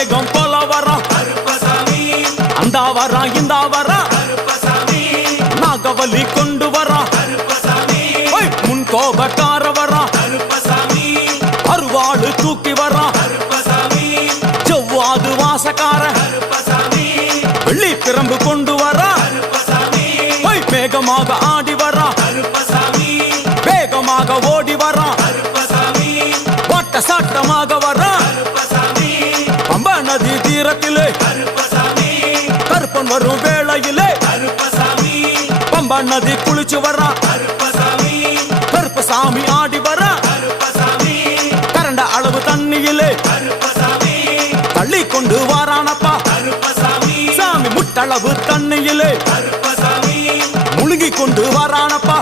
மேகம் போல வரான் அந்த வரான் இந்த வரான் நாகவலி கொண்டு வரான் முன் கோபக்கார வரான் அருவாளு தூக்கி வரான் செவ்வாது வாசக்கார வெள்ளி பிரம்பு கொண்டு வரான் வேகமாக ஆடி வரான் வேகமாக ஓடி வரான் ஓட்ட சாட்டமாக வரான் பம்பா நதி தீரத்திலே கருப்பன் வரும் வேளையிலே பம்பா நதி குளிச்சு வரான் கருப்பசாமி ஆடி வரான் கரண்ட அளவு தண்ணியிலே தள்ளி கொண்டு வாரானப்பா சாமி முட்டளவு தண்ணியிலே முழுகி கொண்டு வாரானப்பா